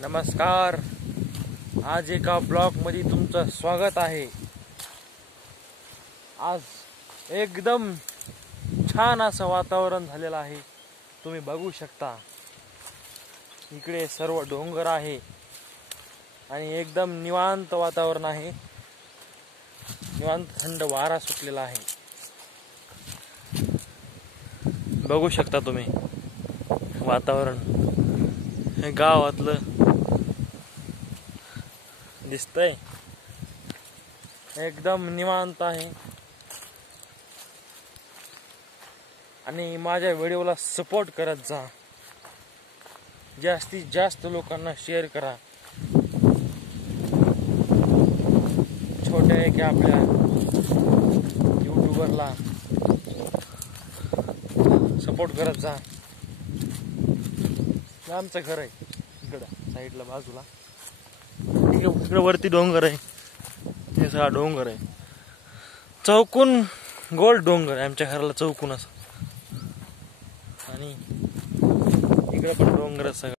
नमस्कार, आज एका ब्लॉग मध्ये तुमचं स्वागत आहे। आज एकदम छान असं वातावरण झालेलं आहे, तुम्ही बघू शकता। इकडे सर्व डोंगर आहे आणि एकदम निवांत वातावरण आहे, निवांत थंड वारा सुटलेला आहे। बघू शकता तुम्ही वातावरण, हे गावातलं दिसतंय, एकदम निवांत आहे। आणि माझ्या व्हिडिओला सपोर्ट करत जा, जास्तीत जास्त लोकांना शेअर करा। छोट्या एक आपल्या यूट्यूबरला सपोर्ट करत जा। आमचं घर आहे इकडं साईडला बाजूला, इकडे वरती डोंगर आहे, हे सगळा डोंगर आहे, चौकून गोल डोंगर आहे आमच्या घराला चौकून असं, आणि इकडे पण डोंगर सगळं।